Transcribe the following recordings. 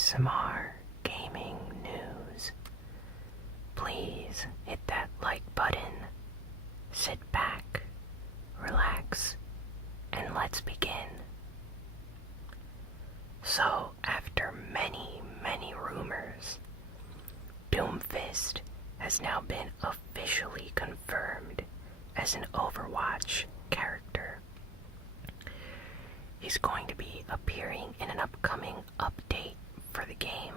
ASMR gaming news. Please hit that like button, sit back, relax, and let's begin. So, after many rumors, Doomfist has now been officially confirmed as an Overwatch character. He's going to be appearing in an upcoming update for the game.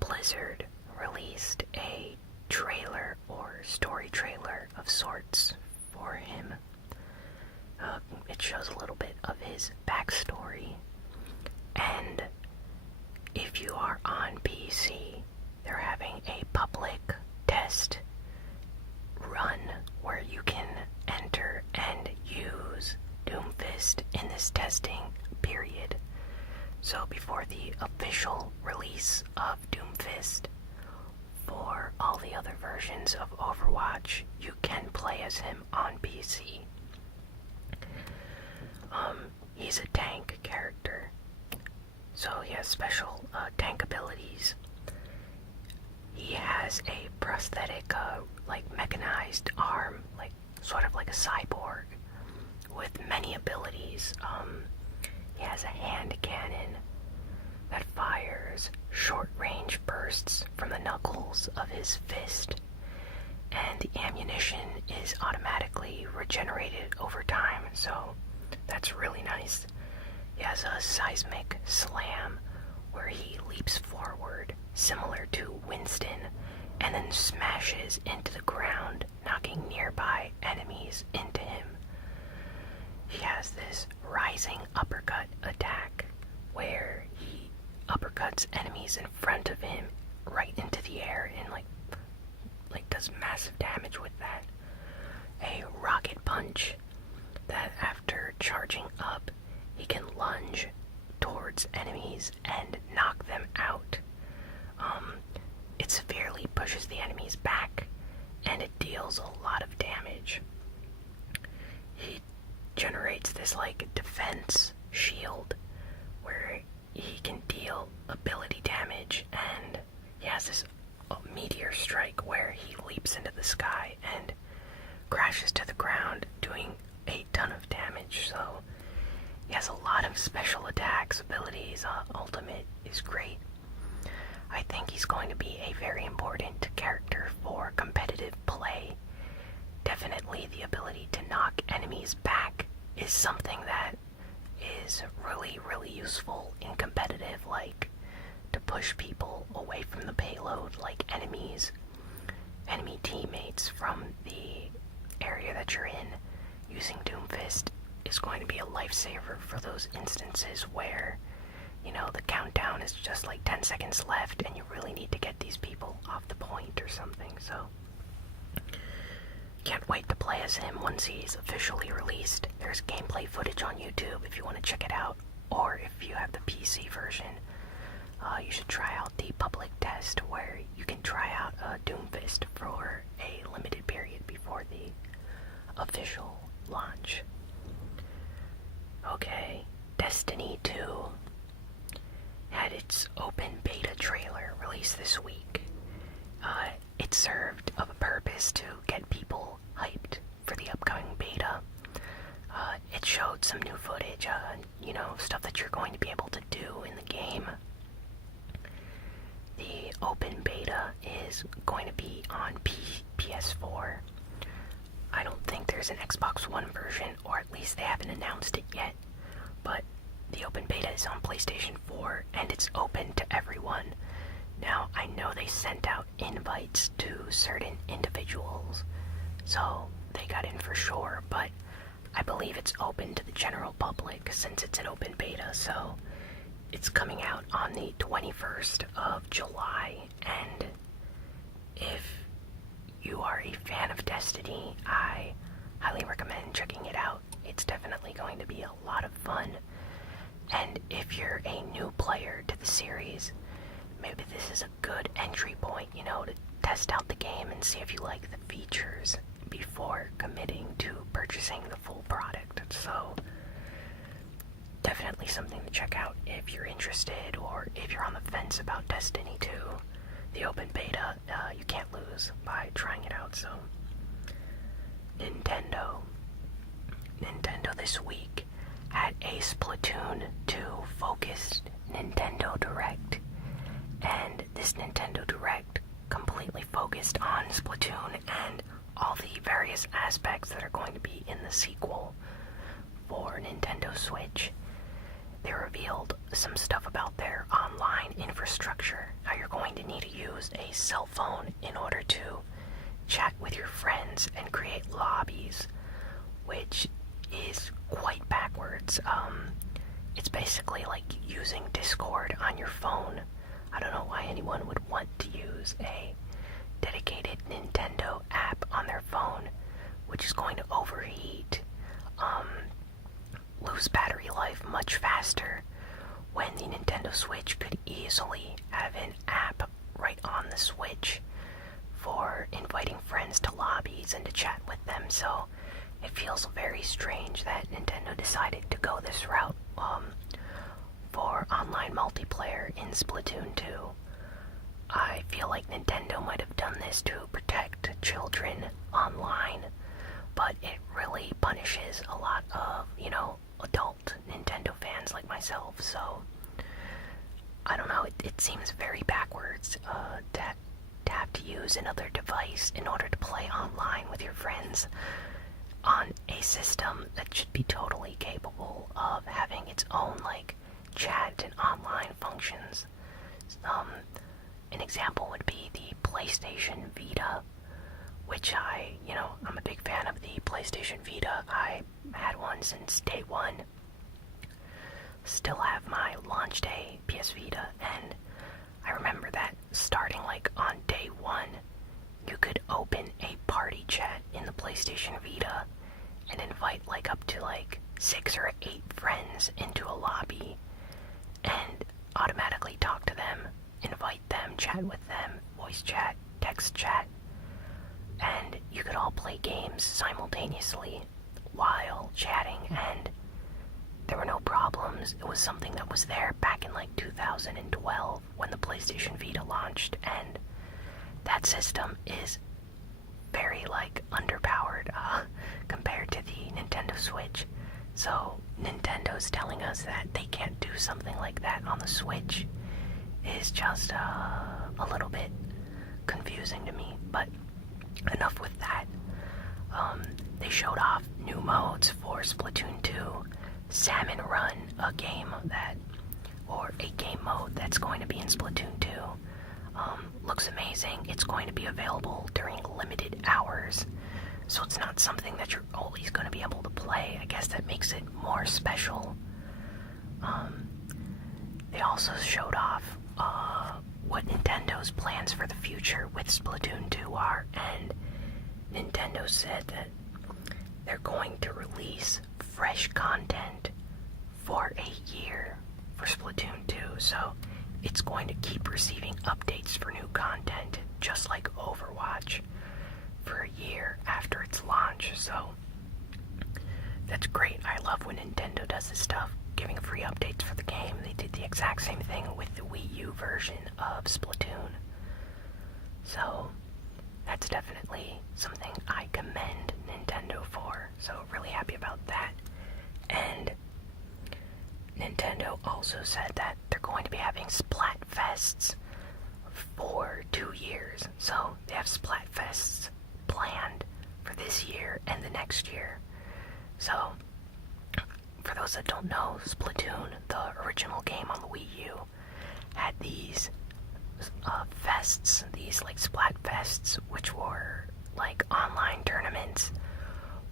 Blizzard released a trailer or story trailer of sorts for him. It shows a little bit of his backstory, and if you are on PC, they're having a public test run where you can enter and use Doomfist in this testing period. So before the official release of Doomfist for all the other versions of Overwatch, you can play as him on PC. He's a tank character, so he has special tank abilities. He has a prosthetic, mechanized arm, sort of like a cyborg, with many abilities. He has a hand cannon that fires short-range bursts from the knuckles of his fist, and the ammunition is automatically regenerated over time, so that's really nice. He has a seismic slam where he leaps forward, similar to Winston, and then smashes into the ground, knocking nearby enemies into him. He has this rising uppercut attack where he uppercuts enemies in front of him right into the air and does massive damage with that. A rocket punch that after charging up, he can lunge towards enemies and knock them out. It severely pushes the enemies back, and it deals a lot of damage. He generates this defense shield where he can deal ability damage, and he has this meteor strike where he leaps into the sky and crashes to the ground, doing a ton of damage. So he has a lot of special attacks, abilities. Ultimate is great. I think he's going to be a very important character for competitive play. Definitely the ability to knock enemies back is something that is really useful in competitive, to push people away from the payload, enemy teammates from the area that you're in. Using Doomfist is going to be a lifesaver for those instances where, the countdown is just 10 seconds left and you really need to get these people off the point or something, so can't wait to play as him once he's officially released. There's gameplay footage on YouTube if you want to check it out, or if you have the PC version, you should try out the public test where you can try out Doomfist for a limited period before the official launch. Okay, Destiny 2 had its open beta trailer released this week. It served of a purpose to get people hyped for the upcoming beta. It showed some new footage, stuff that you're going to be able to do in the game. The open beta is going to be on PS4. I don't think there's an Xbox One version, or at least they haven't announced it yet, but the open beta is on PlayStation 4, and it's open to everyone. Now, I know they sent out invites to certain individuals, so they got in for sure, but I believe it's open to the general public since it's an open beta, so it's coming out on the 21st of July, and if you are a fan of Destiny, I highly recommend checking it out. It's definitely going to be a lot of fun, and if you're a new player to the series, maybe this is a good entry point, to test out the game and see if you like the features before committing to purchasing the full product. So definitely something to check out if you're interested, or if you're on the fence about Destiny 2. The open beta, you can't lose by trying it out. So, Nintendo this week had a Splatoon 2 focused Nintendo Direct, and this Nintendo Direct completely focused on Splatoon and all the various aspects that are going to be in the sequel for Nintendo Switch. They revealed some stuff about their online infrastructure, how you're going to need to use a cell phone in order to chat with your friends and create lobbies, which is quite backwards. It's basically like using Discord on your phone. I don't know why anyone would want to use a dedicated Nintendo app on their phone, which is going to overheat, lose battery life much faster, when the Nintendo Switch could easily have an app right on the Switch for inviting friends to lobbies and to chat with them. So it feels very strange that Nintendo decided to go this route for online multiplayer in Splatoon 2. I feel like Nintendo might have done this to protect children online, but it really punishes a lot of, adult Nintendo fans like myself. So I don't know, it seems very backwards to have to use another device in order to play online with your friends on a system that should be totally capable of having its own, chat and online functions. An example would be the PlayStation Vita, which I'm a big fan of the PlayStation Vita. I had one since day one. Still have my launch day PS Vita, and I remember that starting on day one, you could open a party chat in the PlayStation Vita and invite up to 6 or 8 friends into a lobby and automatically talk to them, invite them, chat with them, voice chat, text chat, and you could all play games simultaneously while chatting, and there were no problems. It was something that was there back in 2012 when the PlayStation Vita launched, and that system is very underpowered compared to the Nintendo Switch. So Nintendo's telling us that they can't do something like that on the Switch is just a little bit confusing to me. But enough with that. They showed off new modes for Splatoon 2, Salmon Run, a game mode that's going to be in Splatoon 2. Looks amazing. It's going to be available during limited hours, so it's not something that you're always going to be able to play. I guess that makes it more special. They also showed off what Nintendo's plans for the future with Splatoon 2 are, and Nintendo said that they're going to release fresh content for a year for Splatoon 2, so it's going to keep receiving updates for new content, just like Overwatch, for a year after its launch. So that's great. I love when Nintendo does this stuff, giving free updates for the game. They did the exact same thing with the Wii U version of Splatoon. So that's definitely something I commend Nintendo for. So really happy about that. And Nintendo also said that they're going to be having Splatfests for 2 years. So they have Splatfests planned for this year and the next year. So, for those that don't know, Splatoon, the original game on the Wii U, had these fests, these Splatfests, which were online tournaments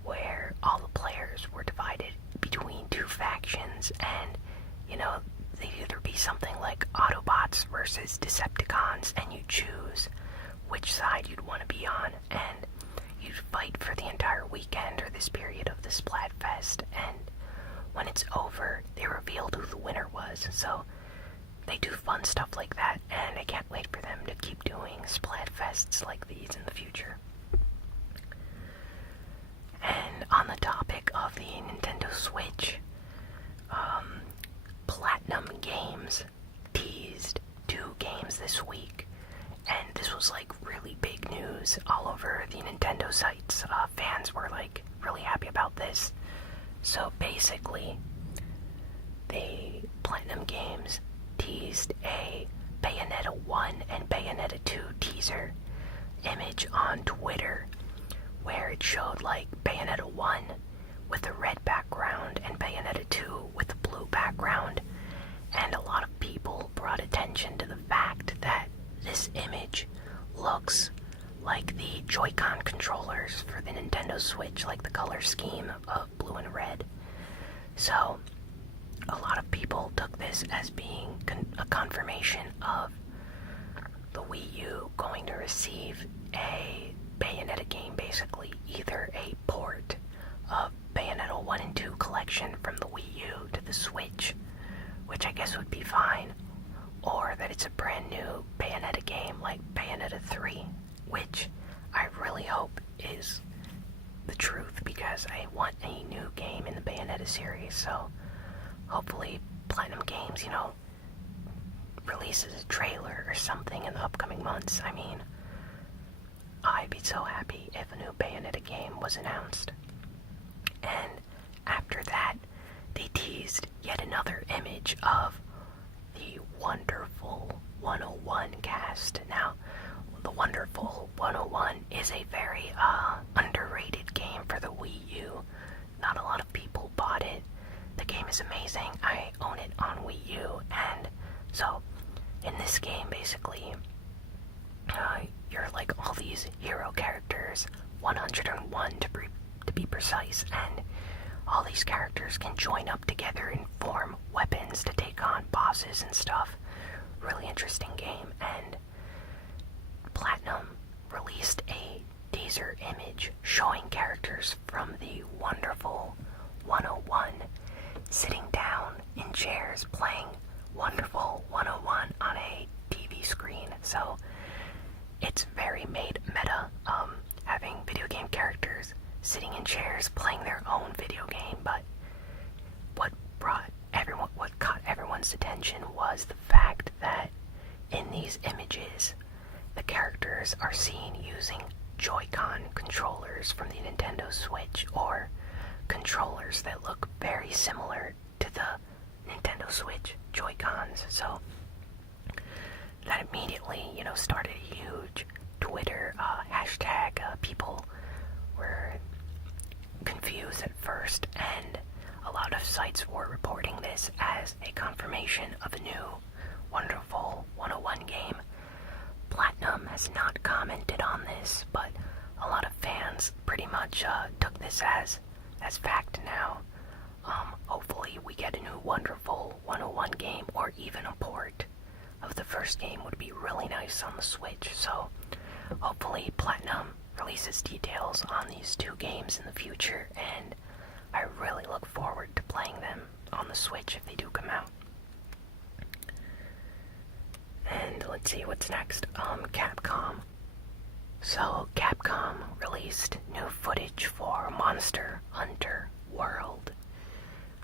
where all the players were divided between 2 factions, and they'd either be something like Autobots versus Decepticons, and you choose which side you'd want to be on, and you'd fight for the entire weekend or this period of the Splatfest, and when it's over, they revealed who the winner was. So they do fun stuff like that, and I can't wait for them to keep doing Splatfests like these in the future. And on the topic of the Nintendo Switch, this week, and this was like really big news all over the Nintendo sites. Fans were like really happy about this. So basically, Platinum Games teased a Bayonetta 1 and Bayonetta 2 teaser image on Twitter, where it showed like Bayonetta 1 with a red background and Bayonetta 2 with a blue background, and a lot of people brought attention to the fact that this image looks like the Joy-Con controllers for the Nintendo Switch, like the color scheme of blue and red. So a lot of people took this as being a confirmation of the Wii U going to receive a Bayonetta game, basically either a port of Bayonetta 1 and 2 collection from the Wii U to the Switch, which I guess would be fine, or that it's a brand new Bayonetta game like Bayonetta 3, which I really hope is the truth, because I want a new game in the Bayonetta series. So hopefully Platinum Games, releases a trailer or something in the upcoming months. I mean, I'd be so happy if a new Bayonetta game was announced. And after that, they teased yet another image of the Wonderful 101 cast. Now, the Wonderful 101 is a very underrated game for the Wii U. Not a lot of people bought it. The game is amazing. I own it on Wii U, and so in this game, basically, you're like all these hero characters, 101 to be precise, and all these characters can join up together and form weapons to take on bosses and stuff. Really interesting game, and Platinum released a teaser image showing characters from the Wonderful 101 sitting down in chairs playing Wonderful 101 on a TV screen. So it's very made meta, having video game characters sitting in chairs playing their own video game. But what caught everyone's attention was the fact that in these images, the characters are seen using Joy-Con controllers from the Nintendo Switch, or controllers that look very similar to the Nintendo Switch Joy-Cons. So that immediately, started a huge Twitter hashtag. People were confused at first, and a lot of sites were reporting this as a confirmation of a new Wonderful 101 game. Platinum has not commented on this, but a lot of fans pretty much took this as fact now. Hopefully we get a new Wonderful 101 game, or even a port of the first game would be really nice on the Switch. So hopefully Platinum releases details on these two games in the future, and I really look forward to playing them on the Switch if they do come out. And let's see what's next. Capcom. So Capcom released new footage for Monster Hunter World.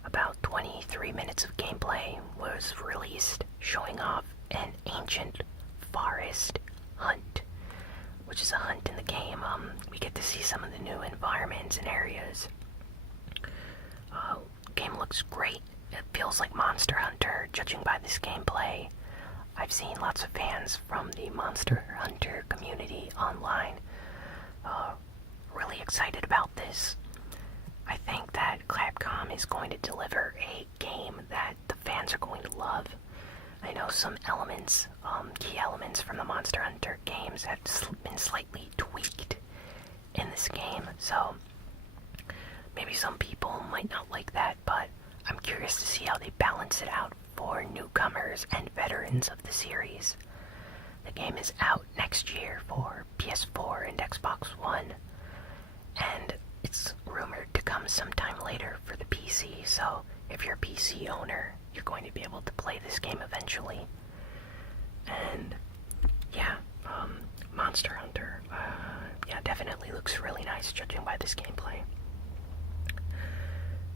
About 23 minutes of gameplay was released, showing off an ancient forest hunt, which is a hunt in the game. We get to see some of the new environments and areas. Game looks great. It feels like Monster Hunter, judging by this gameplay. I've seen lots of fans from the Monster Hunter community online really excited about this. I think that Capcom is going to deliver a game that the fans are going to love. I know some elements, key elements from the Monster Hunter games have been slightly tweaked in this game, so maybe some people might not like that, but I'm curious to see how they balance it out for newcomers and veterans of the series. The game is out next year for PS4 and Xbox One, and it's rumored to come sometime later for the PC, so if you're a PC owner, you're going to be able to play this game eventually. And yeah, Monster Hunter, definitely looks really nice judging by this gameplay.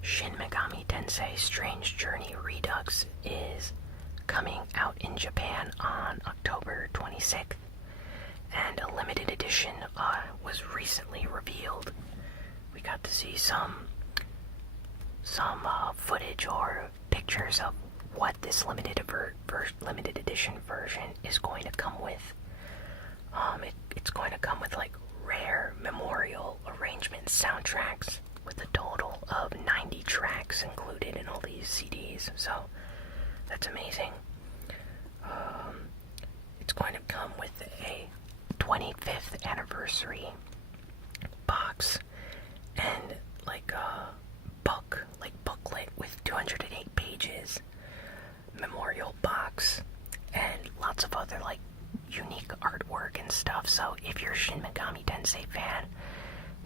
Shin Megami Tensei Strange Journey Redux is coming out in Japan on October 26th, and a limited edition was recently revealed. We got to see some footage or pictures of what this limited edition version is going to come with. It's going to come with like rare memorial arrangement soundtracks with a total of 90 tracks included in all these CDs, so that's amazing. It's going to come with a 25th anniversary box and like a booklet with 208 pages, memorial box, and lots of other like unique artwork and stuff. So if you're a Shin Megami Tensei fan,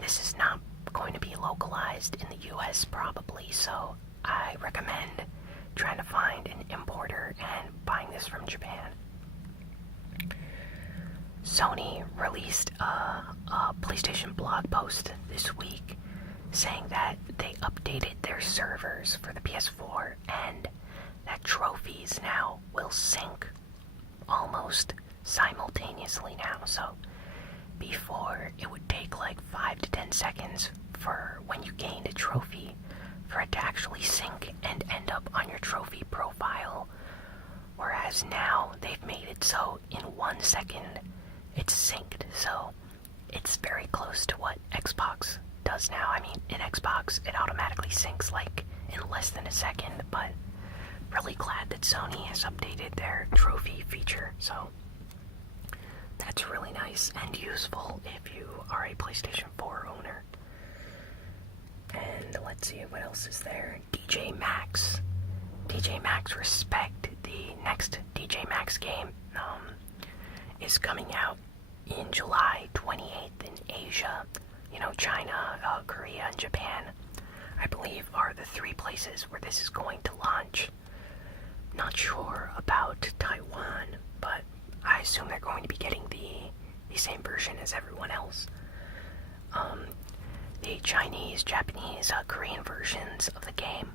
this is not going to be localized in the US probably, so I recommend trying to find an importer and buying this from Japan. Sony released a PlayStation blog post this week saying that they updated their servers for the PS4 and that trophies now will sync almost simultaneously now. So before, it would take like 5 to 10 seconds for when you gained a trophy for it to actually sync and end up on your trophy profile, whereas now they've made it so in 1 second it's synced. So it's very close to what Xbox does now. I mean, in Xbox it automatically syncs like in less than a second, but really glad that Sony has updated their trophy feature, so that's really nice and useful if you are a PlayStation 4 owner. And let's see, what else is there? DJ Max. DJ Max Respect, the next DJ Max game, is coming out in July 28th in Asia. You know, China, Korea, and Japan, I believe, are the 3 places where this is going to launch. Not sure about Taiwan, but I assume they're going to be getting the same version as everyone else. The Chinese, Japanese, Korean versions of the game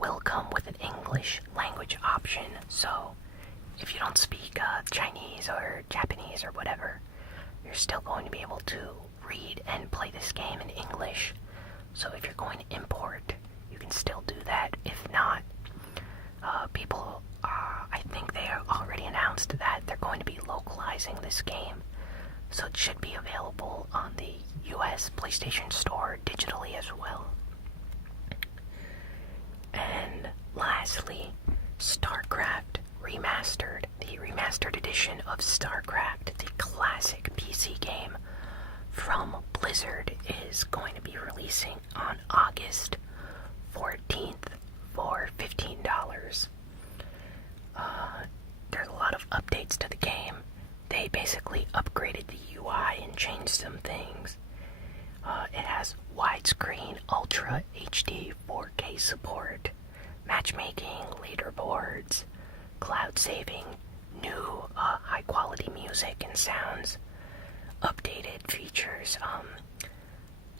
will come with an English language option, so if you don't speak Chinese or Japanese or whatever, you're still going to be able to read and play this game in English. So if you're going to import, you can still do that. If not, I think they already announced that they're going to be localizing this game, so it should be available on the US PlayStation Store digitally as well. And lastly, Starcraft Remastered. The remastered edition of Starcraft, the classic PC game from Blizzard, is going to be releasing on August 14th for $15. There's a lot of updates to the game. They basically upgraded the UI and changed some things. It has widescreen, Ultra HD 4K support, matchmaking, leaderboards, cloud saving, new high-quality music and sounds, updated features,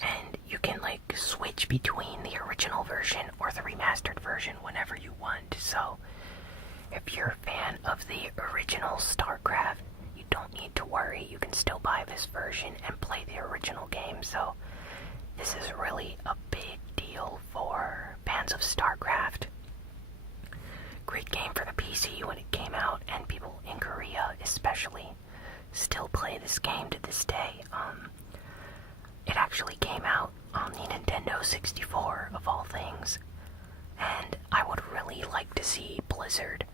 and you can like switch between the original version or the remastered version whenever you want. So if you're a fan of the original StarCraft, you don't need to worry. You can still buy this version and play the original game. So this is really a big deal for fans of StarCraft. Great game for the PC when it came out, and people in Korea especially still play this game to this day. It actually came out on the Nintendo 64 of all things, and I would really like to see Blizzard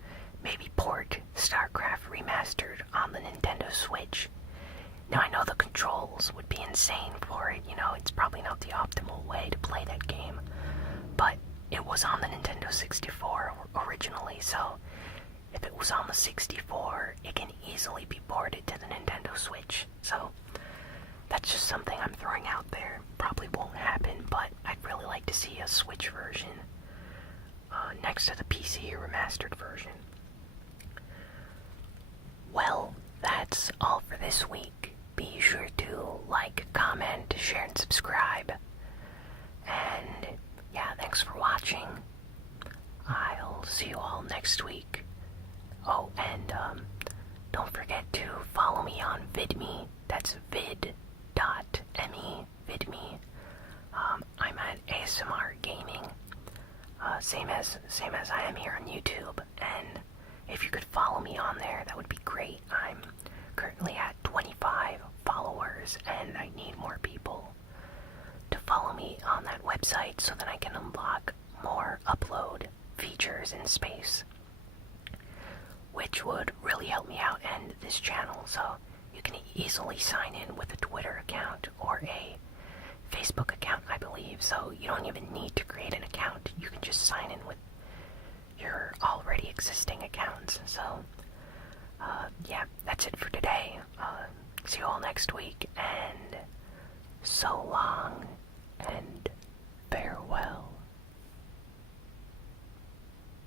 maybe port Starcraft Remastered on the Nintendo Switch. Now I know the controls would be insane for it, you know, it's probably not the optimal way to play that game, but it was on the Nintendo 64 originally, so if it was on the 64, it can easily be ported to the Nintendo Switch. So that's just something I'm throwing out there. Probably won't happen, but I'd really like to see a Switch version next to the PC remastered version. Well, that's all for this week. Be sure to like, comment, share, and subscribe. And yeah, thanks for watching. I'll see you all next week. me on VidMe. That's vid.me, VidMe. I'm at ASMR Gaming, same as I am here on YouTube. And if you could follow me on there, that would be great. I'm currently at 25 followers, and I need more people to follow me on that website so that I can unlock more upload features in space, which would really help me out and this channel. So you can easily sign in with a Twitter account or a Facebook account, I believe. So you don't even need to create an account. You can just sign in with your already existing accounts. So yeah, that's it for today. See you all next week, and so long and farewell.